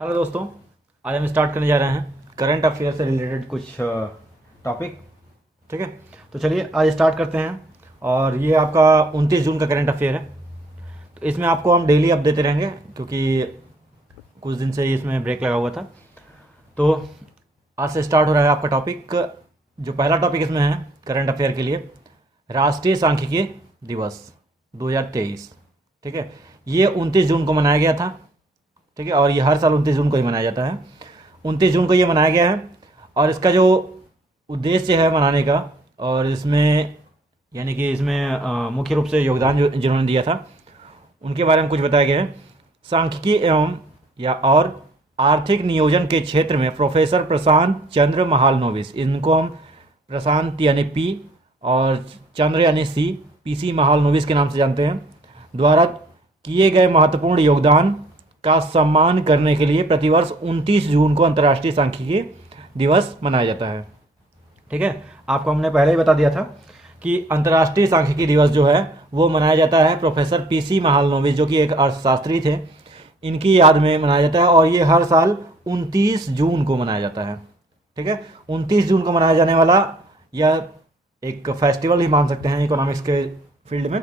Hello दोस्तों। आज हम स्टार्ट करने जा रहे हैं करंट अफेयर से रिलेटेड कुछ टॉपिक। ठीक है, तो चलिए आज स्टार्ट करते हैं। और ये आपका 29 जून का करंट अफेयर है। तो इसमें आपको हम डेली अप देते रहेंगे क्योंकि कुछ दिन से इसमें ब्रेक लगा हुआ था। तो आज से स्टार्ट हो रहा है आपका टॉपिक। जो पहला टॉपिक इसमें है करंट अफेयर के लिए, राष्ट्रीय सांख्यिकी दिवस 2023। ठीक है, ये 29 जून को मनाया गया था। ठीक है, और ये हर साल 29 जून को ही मनाया जाता है। 29 जून को ये मनाया गया है और इसका जो उद्देश्य है मनाने का, और इसमें यानी कि इसमें मुख्य रूप से योगदान जो जिन्होंने दिया था उनके बारे में कुछ बताया गया है। सांख्यिकी एवं या और आर्थिक नियोजन के क्षेत्र में प्रोफेसर प्रशांत चंद्र महालनोबिस, इनको हम प्रशांत यानी पी और चंद्र यानी सी, पीसी महालनोबिस के नाम से जानते हैं, द्वारा किए गए महत्वपूर्ण योगदान का सम्मान करने के लिए प्रतिवर्ष 29 जून को अंतर्राष्ट्रीय सांख्यिकी दिवस मनाया जाता है। ठीक है, आपको हमने पहले ही बता दिया था कि अंतर्राष्ट्रीय सांख्यिकी दिवस जो है वो मनाया जाता है प्रोफेसर पीसी महालनोबिस, जो कि एक अर्थशास्त्री थे, इनकी याद में मनाया जाता है। और ये हर साल 29 जून को मनाया जाता है। ठीक है, 29 जून को मनाया जाने वाला यह एक फेस्टिवल ही मान सकते हैं इकोनॉमिक्स के फील्ड में,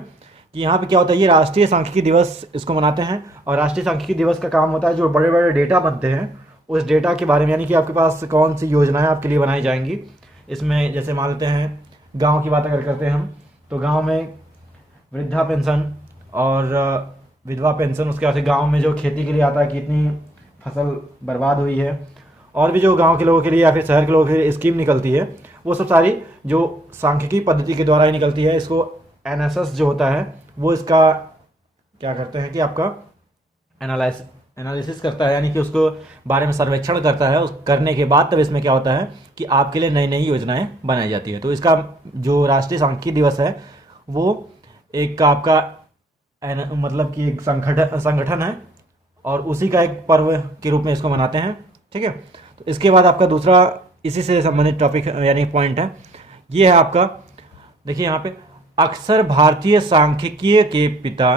कि यहाँ पे क्या होता है, ये राष्ट्रीय सांख्यिकी दिवस इसको मनाते हैं। और राष्ट्रीय सांख्यिकी दिवस का काम होता है जो बड़े बड़े डेटा बनते हैं उस डेटा के बारे में, यानी कि आपके पास कौन सी योजनाएं आपके लिए बनाई जाएंगी। इसमें जैसे मान लेते हैं गांव की बात अगर करते हैं हम, तो गांव में वृद्धा पेंशन और विधवा पेंशन, उसके बाद गांव में जो खेती के लिए आता है कितनी फसल बर्बाद हुई है, और भी जो गांव के लोगों के लिए या फिर शहर के लोगों के लिए स्कीम निकलती है, वो सब सारी जो सांख्यिकी पद्धति के द्वारा ही निकलती है। इसको एनएसएस जो होता है वो इसका क्या करते हैं कि आपका एनालिसिस करता है, यानी कि उसको बारे में सर्वेक्षण करता है। उस करने के बाद तब इसमें क्या होता है कि आपके लिए नई नई योजनाएं बनाई जाती है। तो इसका जो राष्ट्रीय सांख्यिकी दिवस है वो एक आपका मतलब कि एक संगठन है और उसी का एक पर्व के रूप में इसको मनाते हैं। ठीक है, तो इसके बाद आपका दूसरा इसी से संबंधित टॉपिक यानी पॉइंट है, ये है आपका, देखिए यहाँ पे, अक्सर भारतीय सांख्यिकी के पिता,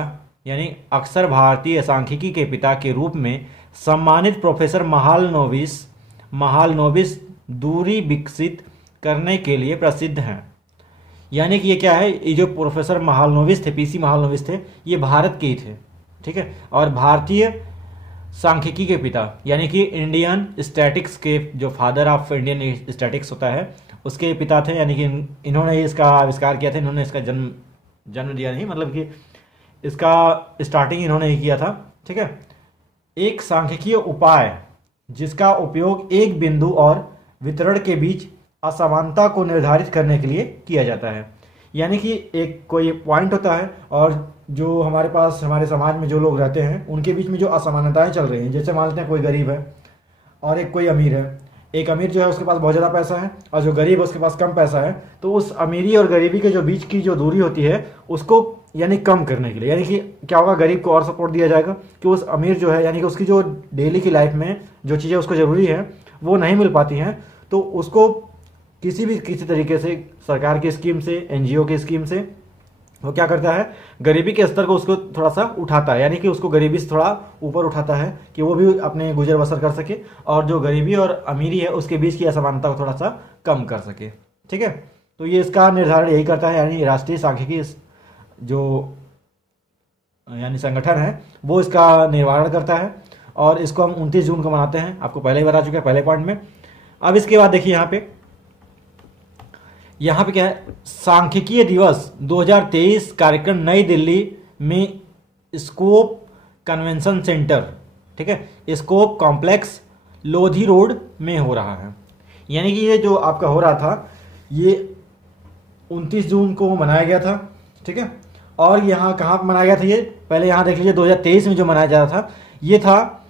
यानी अक्सर भारतीय सांख्यिकी के पिता के रूप में सम्मानित प्रोफेसर महालनोबिस दूरी विकसित करने के लिए प्रसिद्ध हैं। यानी कि ये क्या है, ये जो प्रोफेसर महालनोबिस थे, पीसी महालनोबिस थे, ये भारत के ही थे। ठीक है, और भारतीय सांख्यिकी के पिता यानी कि इंडियन स्टैटिक्स के जो फादर ऑफ इंडियन स्टैटिक्स होता है उसके पिता थे, यानी कि इन्होंने ही इसका आविष्कार किया था। इन्होंने इसका जन्म दिया नहीं, मतलब कि इसका स्टार्टिंग इन्होंने ही किया था। ठीक है, एक सांख्यिकीय उपाय जिसका उपयोग एक बिंदु और वितरण के बीच असमानता को निर्धारित करने के लिए किया जाता है। यानी कि एक कोई पॉइंट होता है और जो हमारे पास हमारे समाज में जो लोग रहते हैं उनके बीच में जो असमानताएं चल रही हैं, जैसे मान लेते हैं कोई गरीब है और एक कोई अमीर है। एक अमीर जो है उसके पास बहुत ज़्यादा पैसा है और जो गरीब है उसके पास कम पैसा है, तो उस अमीरी और गरीबी के जो बीच की जो दूरी होती है उसको यानी कम करने के लिए, यानी कि क्या होगा, गरीब को और सपोर्ट दिया जाएगा कि उस अमीर जो है, यानी कि उसकी जो डेली की लाइफ में जो चीज़ें उसको ज़रूरी है वो नहीं मिल पाती हैं, तो उसको किसी तरीके से सरकार की स्कीम से, एनजीओ की स्कीम से वो क्या करता है, गरीबी के स्तर को उसको थोड़ा सा उठाता है, यानी कि उसको गरीबी से थोड़ा ऊपर उठाता है कि वो भी अपने गुजर बसर कर सके और जो गरीबी और अमीरी है उसके बीच की असमानता को थोड़ा सा कम कर सके। ठीक है, तो ये इसका निर्धारण यही करता है, यानी राष्ट्रीय सांख्यिकी जो यानी संगठन है वो इसका निवारण करता है और इसको हम 29 जून को मनाते हैं। आपको पहले ही बता चुके हैं पहले पॉइंट में। अब इसके बाद देखिए यहाँ पे क्या है, सांख्यिकीय दिवस 2023 कार्यक्रम नई दिल्ली में स्कोप कन्वेंशन सेंटर, ठीक है, स्कोप कॉम्प्लेक्स लोधी रोड में हो रहा है। यानी कि ये जो आपका हो रहा था ये 29 जून को मनाया गया था। ठीक है, और यहाँ कहाँ पर मनाया गया था, ये पहले यहाँ देख लीजिए 2023 में जो मनाया जा रहा था ये था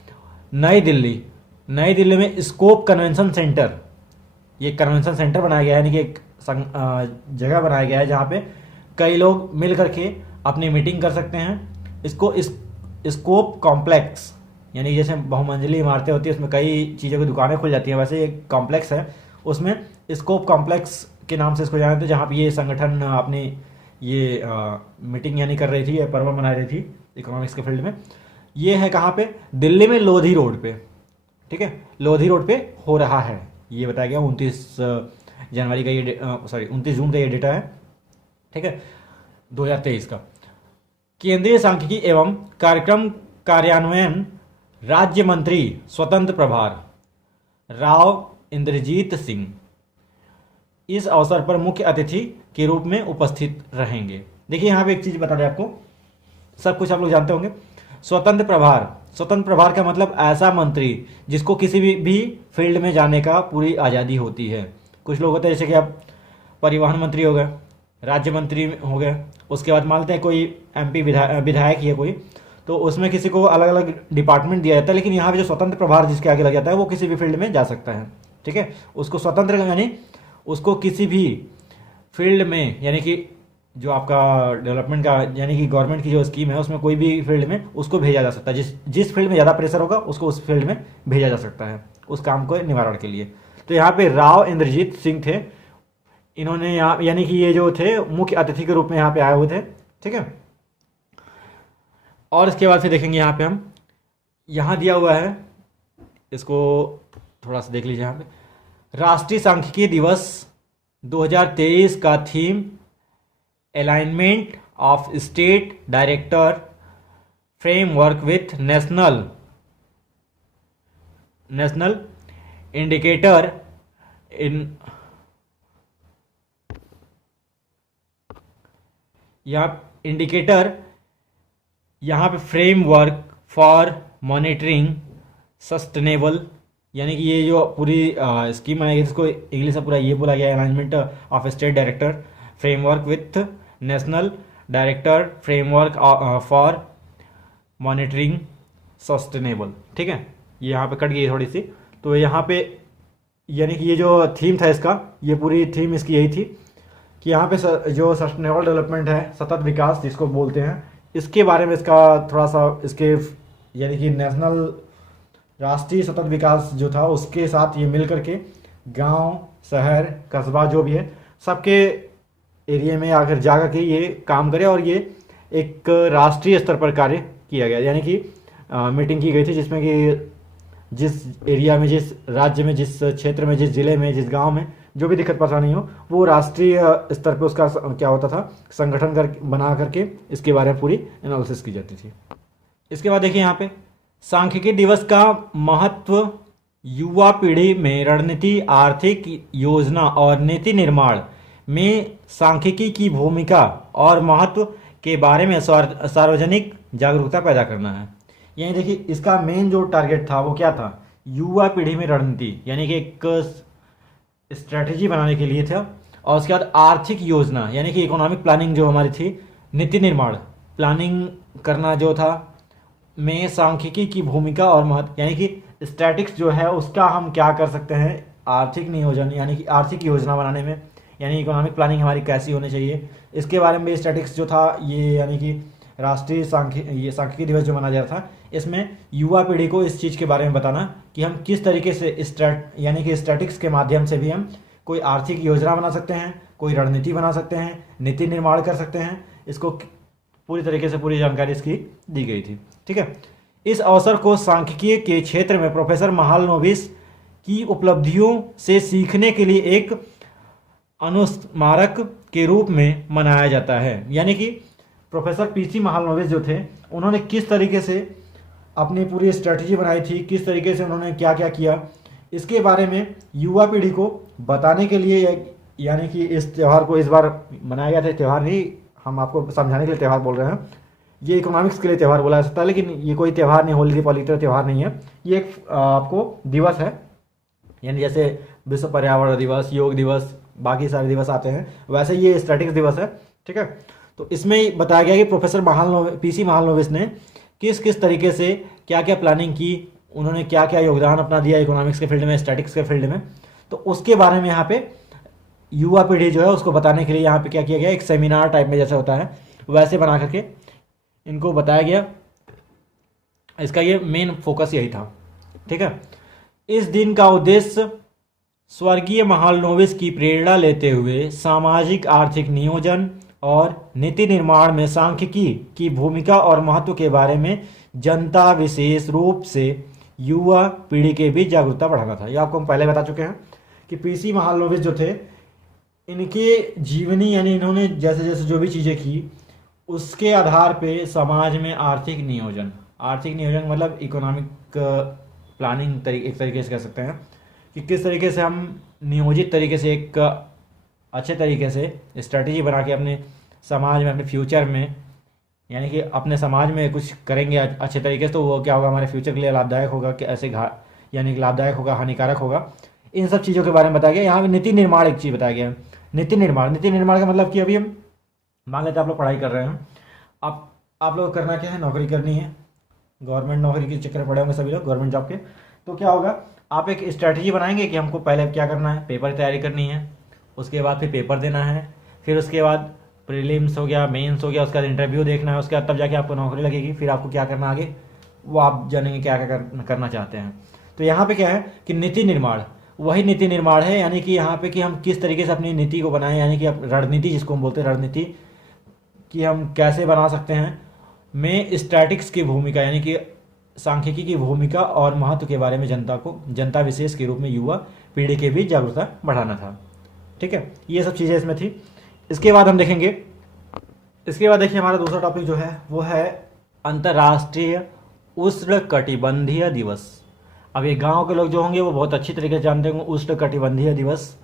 नई दिल्ली में स्कोप कन्वेंशन सेंटर। ये कन्वेंशन सेंटर बनाया गया है, यानी कि एक जगह बनाया गया है जहाँ पे कई लोग मिल करके अपनी मीटिंग कर सकते हैं। इसको स्कोप कॉम्प्लेक्स, यानी जैसे बहुमंजिली इमारतें होती है उसमें कई चीज़ों की दुकानें खुल जाती हैं, वैसे एक कॉम्प्लेक्स है, उसमें स्कोप कॉम्प्लेक्स के नाम से इसको जानते हैं, जहाँ पे ये संगठन अपनी ये मीटिंग यानी कर रही थी, पर्व मना रही थी इकोनॉमिक्स के फील्ड में। ये है कहाँ पे, दिल्ली में लोधी रोड पे। ठीक है, लोधी रोड पे हो रहा है, ये बताया गया 29 जनवरी का ये 29 जून का ये डेटा है, ठीक है, 2023 का। केंद्रीय सांख्यिकी एवं कार्यक्रम कार्यान्वयन राज्य मंत्री स्वतंत्र प्रभार राव इंद्रजीत सिंह इस अवसर पर मुख्य अतिथि के रूप में उपस्थित रहेंगे। देखिए यहाँ पे एक चीज बता दें आपको, सब कुछ आप लोग जानते होंगे। स्वतंत्र प्रभार का मतलब ऐसा मंत्री जिसको किसी भी फील्ड में जाने का पूरी आज़ादी होती है। कुछ लोग होते हैं जैसे कि आप परिवहन मंत्री हो गए, राज्य मंत्री हो गए, उसके बाद मान लेते हैं कोई एमपी विधायक ही है कोई, तो उसमें किसी को अलग अलग डिपार्टमेंट दिया जाता है। लेकिन यहाँ पे जो स्वतंत्र प्रभार जिसके आगे लग जाता है वो किसी भी फील्ड में जा सकता है, ठीक है। उसको स्वतंत्र यानी उसको किसी भी फील्ड में, यानी कि जो आपका डेवलपमेंट का यानी कि गवर्नमेंट की जो स्कीम है उसमें कोई भी फील्ड में उसको भेजा जा सकता है। जिस फील्ड में ज़्यादा प्रेशर होगा उसको उस फील्ड में भेजा जा सकता है उस काम को निवारण के लिए। तो यहाँ पे राव इंद्रजीत सिंह थे, इन्होंने यहाँ यानी कि ये जो थे मुख्य अतिथि के रूप में यहाँ पे आए हुए थे, ठीक है। और इसके बाद फिर देखेंगे यहाँ पे हम, यहाँ दिया हुआ है, इसको थोड़ा सा देख लीजिए। यहाँ पे राष्ट्रीय सांख्यिकी दिवस 2023 का theme alignment of state director framework with national indicator इन यहाँ पे फ्रेमवर्क फॉर मॉनिटरिंग सस्टेनेबल, यानी कि ये जो पूरी स्कीम है इसको इंग्लिश में पूरा ये बोला गया है, alignment of state director framework with national director framework for monitoring sustainable, ठीक है। ये यहाँ पे कट गई थोड़ी सी, तो यहाँ पे यानी कि ये जो थीम था इसका, ये पूरी थीम इसकी यही थी कि यहाँ पे जो सस्टेनेबल डेवलपमेंट है, सतत विकास जिसको बोलते हैं, इसके बारे में इसका थोड़ा सा इसके यानी कि नेशनल राष्ट्रीय सतत विकास जो था उसके साथ ये मिल करके गांव, शहर, कस्बा जो भी है सबके एरिया में आकर जा कर के ये काम करे, और ये एक राष्ट्रीय स्तर पर कार्य किया गया। यानी कि मीटिंग की गई थी जिसमें कि जिस एरिया में, जिस राज्य में, जिस क्षेत्र में, जिस जिले में, जिस गांव में जो भी दिक्कत परेशानी हो, वो राष्ट्रीय स्तर पे उसका क्या होता था, संगठन बना करके इसके बारे में पूरी एनालिसिस की जाती थी। इसके बाद देखिए यहाँ पे सांख्यिकी दिवस का महत्व युवा पीढ़ी में रणनीति, आर्थिक योजना और नीति निर्माण में सांख्यिकी की भूमिका और महत्व के बारे में सार्वजनिक जागरूकता पैदा करना है। यानी देखिए इसका मेन जो टारगेट था वो क्या था, युवा पीढ़ी में रणनीति, यानी कि एक स्ट्रैटेजी बनाने के लिए था। और उसके बाद आर्थिक योजना यानी कि इकोनॉमिक प्लानिंग जो हमारी थी, नीति निर्माण प्लानिंग करना जो था, में सांख्यिकी की भूमिका और महत्व, यानी कि स्टैटिक्स जो है उसका हम क्या कर सकते हैं आर्थिक नियोजन यानी कि आर्थिक योजना बनाने में, यानी इकोनॉमिक प्लानिंग हमारी कैसी होनी चाहिए, इसके बारे में स्टैटिक्स जो था ये, यानी कि राष्ट्रीय सांख्यिकी दिवस जो मनाया जा रहा था, इसमें युवा पीढ़ी को इस चीज़ के बारे में बताना कि हम किस तरीके से यानी कि स्टैटिक्स के माध्यम से भी हम कोई आर्थिक योजना बना सकते हैं, कोई रणनीति बना सकते हैं, नीति निर्माण कर सकते हैं। इसको पूरी तरीके से पूरी जानकारी इसकी दी गई थी, ठीक है। इस अवसर को सांख्यिकी के क्षेत्र में प्रोफेसर महालनोबिस की उपलब्धियों से सीखने के लिए एक अनुस्मारक के रूप में मनाया जाता है। यानी कि प्रोफेसर पीसी महालनोबिस जो थे उन्होंने किस तरीके से अपनी पूरी स्ट्रेटजी बनाई थी, किस तरीके से उन्होंने क्या क्या किया, इसके बारे में युवा पीढ़ी को बताने के लिए, यानी कि इस त्यौहार को इस बार मनाया गया था। त्यौहार नहीं, हम आपको समझाने के लिए त्यौहार बोल रहे हैं, ये इकोनॉमिक्स के लिए त्यौहार बोला जा सकता है, लेकिन ये कोई त्यौहार नहीं, होली दीपावली का त्यौहार नहीं है, ये एक आपको दिवस है। यानी जैसे विश्व पर्यावरण दिवस, योग दिवस, बाकी सारे दिवस आते हैं, वैसे ये स्टैटिक्स दिवस है, ठीक है। तो इसमें बताया गया कि प्रोफेसर पीसी महालनोबिस ने किस किस तरीके से क्या क्या प्लानिंग की, उन्होंने क्या क्या योगदान अपना दिया इकोनॉमिक्स के फील्ड में, स्टैटिक्स के फील्ड में, तो उसके बारे में यहाँ पे युवा पीढ़ी जो है उसको बताने के लिए यहाँ पे क्या किया गया, एक सेमिनार टाइप में जैसा होता है वैसे बना करके इनको बताया गया। इसका ये मेन फोकस यही था, ठीक है। इस दिन का उद्देश्य स्वर्गीय महालनोबिस की प्रेरणा लेते हुए सामाजिक आर्थिक नियोजन और नीति निर्माण में सांख्यिकी की भूमिका और महत्व के बारे में जनता, विशेष रूप से युवा पीढ़ी के बीच जागरूकता बढ़ाना था। ये आपको हम पहले बता चुके हैं कि पीसी महालनोबिस जो थे, इनके जीवनी यानी इन्होंने जैसे जैसे जो भी चीज़ें की उसके आधार पे समाज में आर्थिक नियोजन मतलब इकोनॉमिक प्लानिंग एक तरीके से कह सकते हैं कि किस तरीके से हम नियोजित तरीके से एक अच्छे तरीके से स्ट्रैटेजी बना के अपने समाज में, अपने फ्यूचर में, यानी कि अपने समाज में कुछ करेंगे अच्छे तरीके से, तो वो क्या होगा, हमारे फ्यूचर के लिए लाभदायक होगा कि ऐसे यानी कि लाभदायक होगा, हानिकारक होगा, इन सब चीज़ों के बारे में बताया गया। यहाँ पे नीति निर्माण एक चीज़ बताया गया है। नीति निर्माण का मतलब कि अभी हम मान लेते हैं आप लोग पढ़ाई कर रहे हैं, आप लोग करना क्या है, नौकरी करनी है, गवर्नमेंट नौकरी के चक्कर में पड़े होंगे सभी लोग, गवर्नमेंट जॉब के। तो क्या होगा, आप एक स्ट्रैटेजी बनाएंगे कि हमको पहले क्या करना है, पेपर की तैयारी करनी है, उसके बाद फिर पेपर देना है, फिर उसके बाद प्रीलिम्स हो गया, मेंस हो गया, उसके बाद इंटरव्यू देखना है, उसके बाद तब जाके आपको नौकरी लगेगी, फिर आपको क्या करना आगे वो आप जानेंगे क्या क्या करना चाहते हैं। तो यहाँ पे क्या है कि नीति निर्माण, वही नीति निर्माण है, यानी कि यहाँ पे कि हम किस तरीके से अपनी नीति को बनाएं, यानी कि रणनीति जिसको हम बोलते हैं, रणनीति कि हम कैसे बना सकते हैं में स्टैटिक्स की भूमिका यानी कि सांख्यिकी की भूमिका और महत्व के बारे में जनता विशेष के रूप में युवा पीढ़ी के बीच जागरूकता बढ़ाना था। ठीक है, ये सब चीज़ें इसमें थी। इसके बाद हम देखेंगे, इसके बाद देखिए हमारा दूसरा टॉपिक जो है वो है अंतर्राष्ट्रीय उष्णकटिबंधीय दिवस। अब ये गांव के लोग जो होंगे वो बहुत अच्छी तरीके से जानते होंगे उष्णकटिबंधीय दिवस।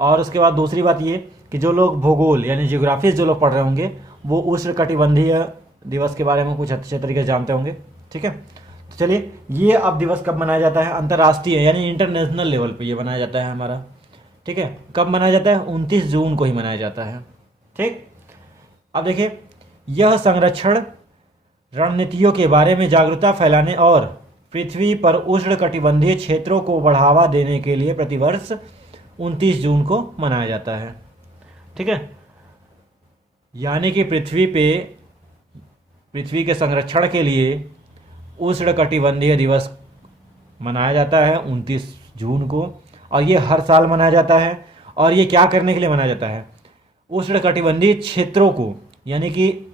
और उसके बाद दूसरी बात ये कि जो लोग भूगोल यानी जियोग्राफी जो लोग पढ़ रहे होंगे वो उष्णकटिबंधीय दिवस के बारे में कुछ अच्छे तरीके से जानते होंगे। ठीक है, तो चलिए ये अब दिवस कब मनाया जाता है, अंतर्राष्ट्रीय यानी इंटरनेशनल लेवल पे ये मनाया जाता है हमारा। ठीक है, कब मनाया जाता है, 29 जून को ही मनाया जाता है। ठीक, अब देखिए यह संरक्षण रणनीतियों के बारे में जागरूकता फैलाने और पृथ्वी पर उष्णकटिबंधीय क्षेत्रों को बढ़ावा देने के लिए प्रतिवर्ष 29 जून को मनाया जाता है। ठीक है, यानी कि पृथ्वी के संरक्षण के लिए उष्णकटिबंधीय दिवस मनाया जाता है 29 जून को, और ये हर साल मनाया जाता है। और ये क्या करने के लिए मनाया जाता है, उष्णकटिबंधीय क्षेत्रों को, यानी कि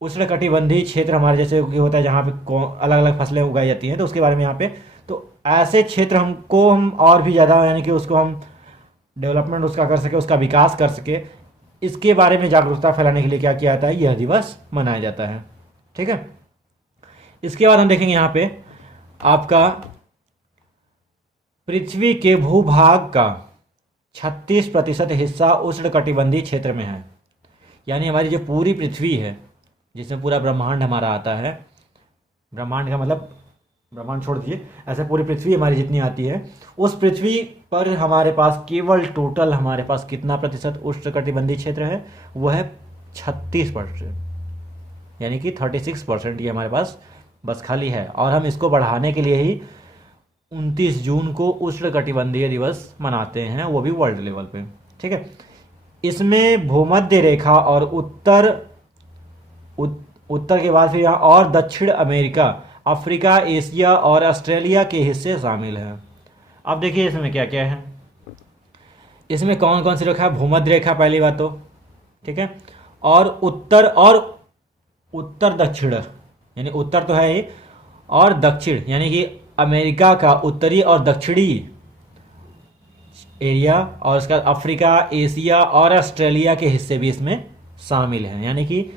उष्णकटिबंधीय क्षेत्र हमारे जैसे होता है जहाँ पे अलग अलग फसलें उगाई जाती हैं, तो उसके बारे में यहाँ पे, तो ऐसे क्षेत्र हम और भी ज़्यादा यानी कि उसको हम डेवलपमेंट उसका कर सके, उसका विकास कर सके, इसके बारे में जागरूकता फैलाने के लिए क्या किया जाता है, यह दिवस मनाया जाता है। ठीक है, इसके बाद हम देखेंगे यहाँ पे आपका पृथ्वी के भूभाग का 36% हिस्सा उष्णकटिबंधीय क्षेत्र में है। यानी हमारी जो पूरी पृथ्वी है जिसमें पूरा ब्रह्मांड हमारा आता है, ब्रह्मांड का मतलब ब्रह्मांड छोड़ दीजिए, ऐसे पूरी पृथ्वी हमारी जितनी आती है, उस पृथ्वी पर हमारे पास केवल टोटल हमारे पास कितना प्रतिशत उष्णकटिबंधीय क्षेत्र है, वो है 36%, यानी कि 36% ये हमारे पास बस खाली है। और हम इसको बढ़ाने के लिए ही 29 जून को उष्णकटिबंधीय दिवस मनाते हैं, वो भी वर्ल्ड लेवल पे। ठीक है, इसमें भूमध्य रेखा और उत्तर के बाद फिर यहाँ और दक्षिण अमेरिका, अफ्रीका, एशिया और ऑस्ट्रेलिया के हिस्से शामिल हैं। अब देखिए इसमें क्या क्या है, इसमें कौन कौन सी रेखा है, भूमध्य रेखा पहली बात तो, ठीक है, और उत्तर दक्षिण, यानी उत्तर तो है ही, और दक्षिण यानी कि अमेरिका का उत्तरी और दक्षिणी एरिया, और उसका अफ्रीका, एशिया और ऑस्ट्रेलिया के हिस्से भी इसमें शामिल हैं। यानी कि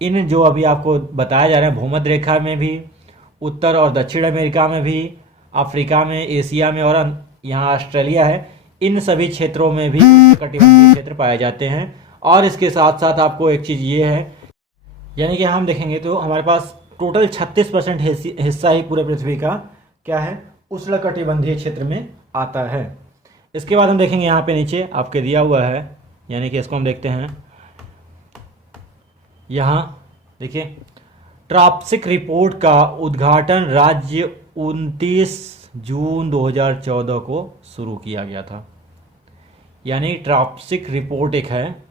इन जो अभी आपको बताया जा रहा है, भूमध्य रेखा में भी, उत्तर और दक्षिण अमेरिका में भी, अफ्रीका में, एशिया में और यहाँ ऑस्ट्रेलिया है, इन सभी क्षेत्रों में भी उष्णकटिबंधीय क्षेत्र पाए जाते हैं। और इसके साथ साथ आपको एक चीज़ ये है, यानी कि हम देखेंगे तो हमारे पास टोटल 36% हिस्सा ही पूरे पृथ्वी का क्या है, उष्णकटिबंधीय क्षेत्र में आता है। इसके बाद हम देखेंगे यहाँ पे नीचे आपके दिया हुआ है, यानी कि इसको हम देखते हैं, यहाँ देखिए ट्रॉपिक रिपोर्ट का उद्घाटन राज्य 29 जून 2014 को शुरू किया गया था। यानी ट्रॉपिक रिपोर्ट एक है,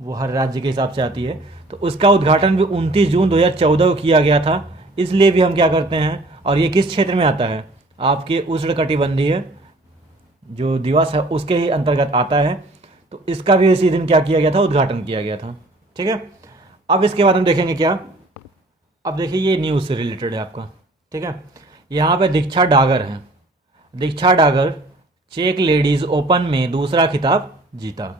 वो हर राज्य के हिसाब से आती है, तो उसका उद्घाटन भी 29 जून 2014 को किया गया था। इसलिए भी हम क्या करते हैं, और ये किस क्षेत्र में आता है, आपके उष्णकटिबंधीय जो दिवस है उसके ही अंतर्गत आता है, तो इसका भी इसी दिन क्या किया गया था, उद्घाटन किया गया था। ठीक है, अब इसके बाद हम देखेंगे क्या, अब देखिए ये न्यूज़ से रिलेटेड है आपका। ठीक है, यहाँ पे दीक्षा डागर है। दीक्षा डागर चेक लेडीज ओपन में दूसरा खिताब जीता।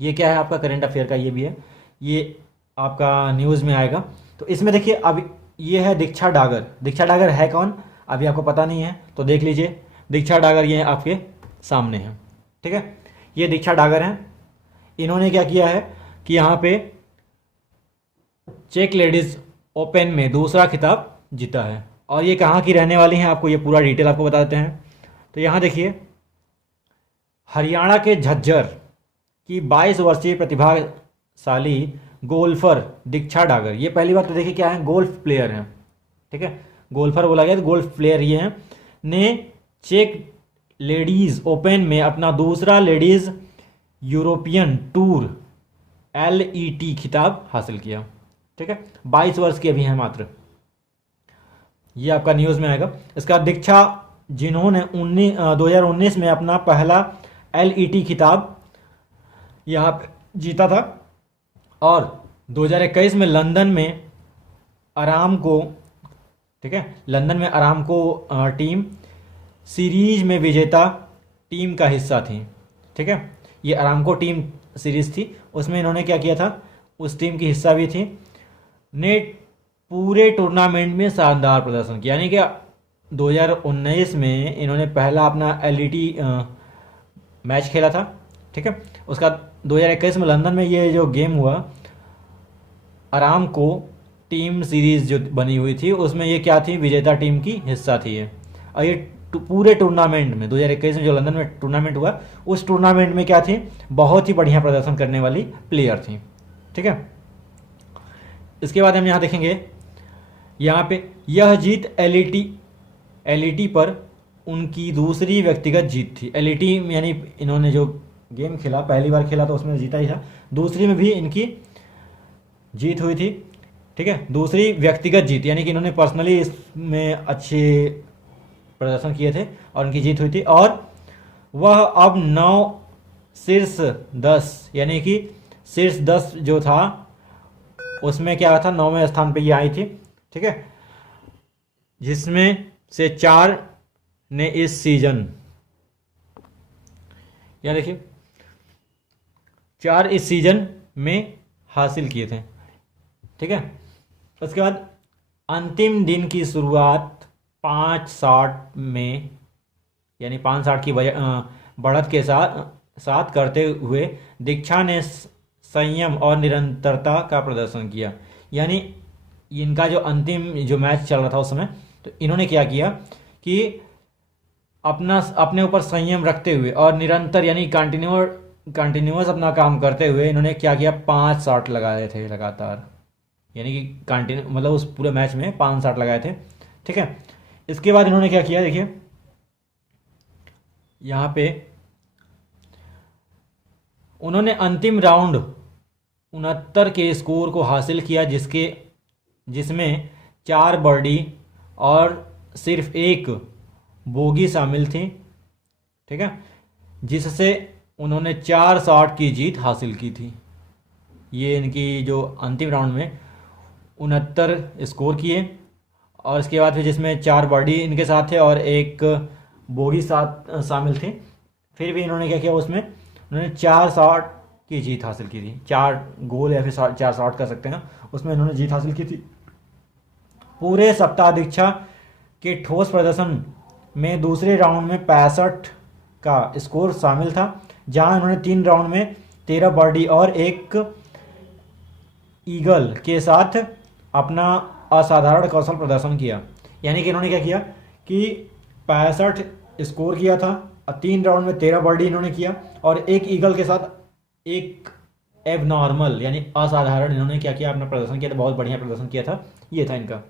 ये क्या है आपका करंट अफेयर का, ये भी है, ये आपका न्यूज़ में आएगा। तो इसमें देखिए अब ये है दीक्षा डागर। दीक्षा डागर है कौन, अभी आपको पता नहीं है तो देख लीजिए। दीक्षा डागर ये आपके सामने है, ठीक है। ये दीक्षा डागर हैं। इन्होंने क्या किया है कि यहाँ पे चेक लेडीज ओपन में दूसरा खिताब जीता है। और ये कहाँ की रहने वाली हैं, आपको ये पूरा डिटेल आपको बता देते हैं। तो यहाँ देखिए, हरियाणा के झज्जर की 22 वर्षीय प्रतिभाशाली गोल्फर दीक्षा डागर, ये पहली बात तो देखिए क्या है, गोल्फ प्लेयर हैं, ठीक है, गोल्फर बोला गया तो गोल्फ प्लेयर ये हैं, ने चेक लेडीज ओपन में अपना दूसरा लेडीज यूरोपियन टूर LET खिताब हासिल किया, ठीक है। 22 वर्ष की अभी हैं मात्र। ये आपका न्यूज़ में आएगा। इसका दीक्षा जिन्होंने 2019 में अपना पहला LET खिताब यहाँ पे जीता था और 2021 में लंदन में अरामको, ठीक है, लंदन में अरामको टीम सीरीज में विजेता टीम का हिस्सा थी, ठीक है। ये अरामको टीम सीरीज थी, उसमें इन्होंने क्या किया था, उस टीम की हिस्सा भी थी। ने पूरे टूर्नामेंट में शानदार प्रदर्शन किया, यानी कि 2019 में इन्होंने पहला अपना LET मैच खेला था, ठीक है। उसका 2021 में लंदन में ये जो गेम हुआ, अरामको टीम सीरीज जो बनी हुई थी उसमें ये क्या थी, विजेता टीम की हिस्सा थी ये। और ये पूरे टूर्नामेंट में 2021 में जो लंदन में टूर्नामेंट हुआ, उस टूर्नामेंट में क्या थी, बहुत ही बढ़िया प्रदर्शन करने वाली प्लेयर थी, ठीक है। इसके बाद हम यहाँ देखेंगे, यहाँ पे यह जीत LET पर उनकी दूसरी व्यक्तिगत जीत थी। LET यानी इन्होंने जो गेम खेला, पहली बार खेला तो उसमें जीता ही था, दूसरी में भी इनकी जीत हुई थी, ठीक है। दूसरी व्यक्तिगत जीत यानी कि इन्होंने पर्सनली इसमें अच्छे प्रदर्शन किए थे और उनकी जीत हुई थी। और वह अब 9 शीर्ष 10 यानी कि शीर्ष 10 जो था उसमें क्या था, 9वें स्थान पे ये आई थी, ठीक है, जिसमें से 4 ने इस सीजन, या देखिए 4 इस सीजन में हासिल किए थे, ठीक है। उसके बाद अंतिम दिन की शुरुआत 5-60 में, यानी 5-60 की बढ़त के साथ करते हुए दीक्षा ने संयम और निरंतरता का प्रदर्शन किया। यानी इनका जो अंतिम जो मैच चल रहा था उस समय, तो इन्होंने क्या किया कि अपने ऊपर संयम रखते हुए और निरंतर यानी कंटिन्यूअस अपना काम करते हुए इन्होंने क्या किया, 5 शॉट लगाए थे लगातार, यानी कि कंटिन्यू मतलब उस पूरे मैच में 5 शॉट लगाए थे, ठीक है। इसके बाद इन्होंने क्या किया, देखिए यहाँ पे उन्होंने अंतिम राउंड 69 के स्कोर को हासिल किया, जिसमें 4 बर्डी और सिर्फ 1 बोगी शामिल थी, ठीक है, जिससे उन्होंने 4 शॉट की जीत हासिल की थी। ये इनकी जो अंतिम राउंड में 69 स्कोर किए और इसके बाद फिर जिसमें 4 बर्डी इनके साथ थे और 1 बोगी साथ शामिल थी, फिर भी इन्होंने क्या किया, उसमें उन्होंने 4 शॉट की जीत हासिल की थी। 4 गोल या फिर 4 शॉट कर सकते हैं, उसमें इन्होंने जीत हासिल की थी। पूरे सप्ताह दीक्षा के ठोस प्रदर्शन में दूसरे राउंड में 65 का स्कोर शामिल था, जहां इन्होंने 3 राउंड में 13 बर्डी और 1 ईगल के साथ अपना असाधारण कौशल प्रदर्शन किया। यानी कि इन्होंने क्या किया कि 65 स्कोर किया था, 3 राउंड में 13 बर्डी इन्होंने किया और 1 ईगल के साथ 1 एबनॉर्मल यानी असाधारण इन्होंने क्या किया, अपना प्रदर्शन किया था, बहुत बढ़िया प्रदर्शन किया था, ये था इनका।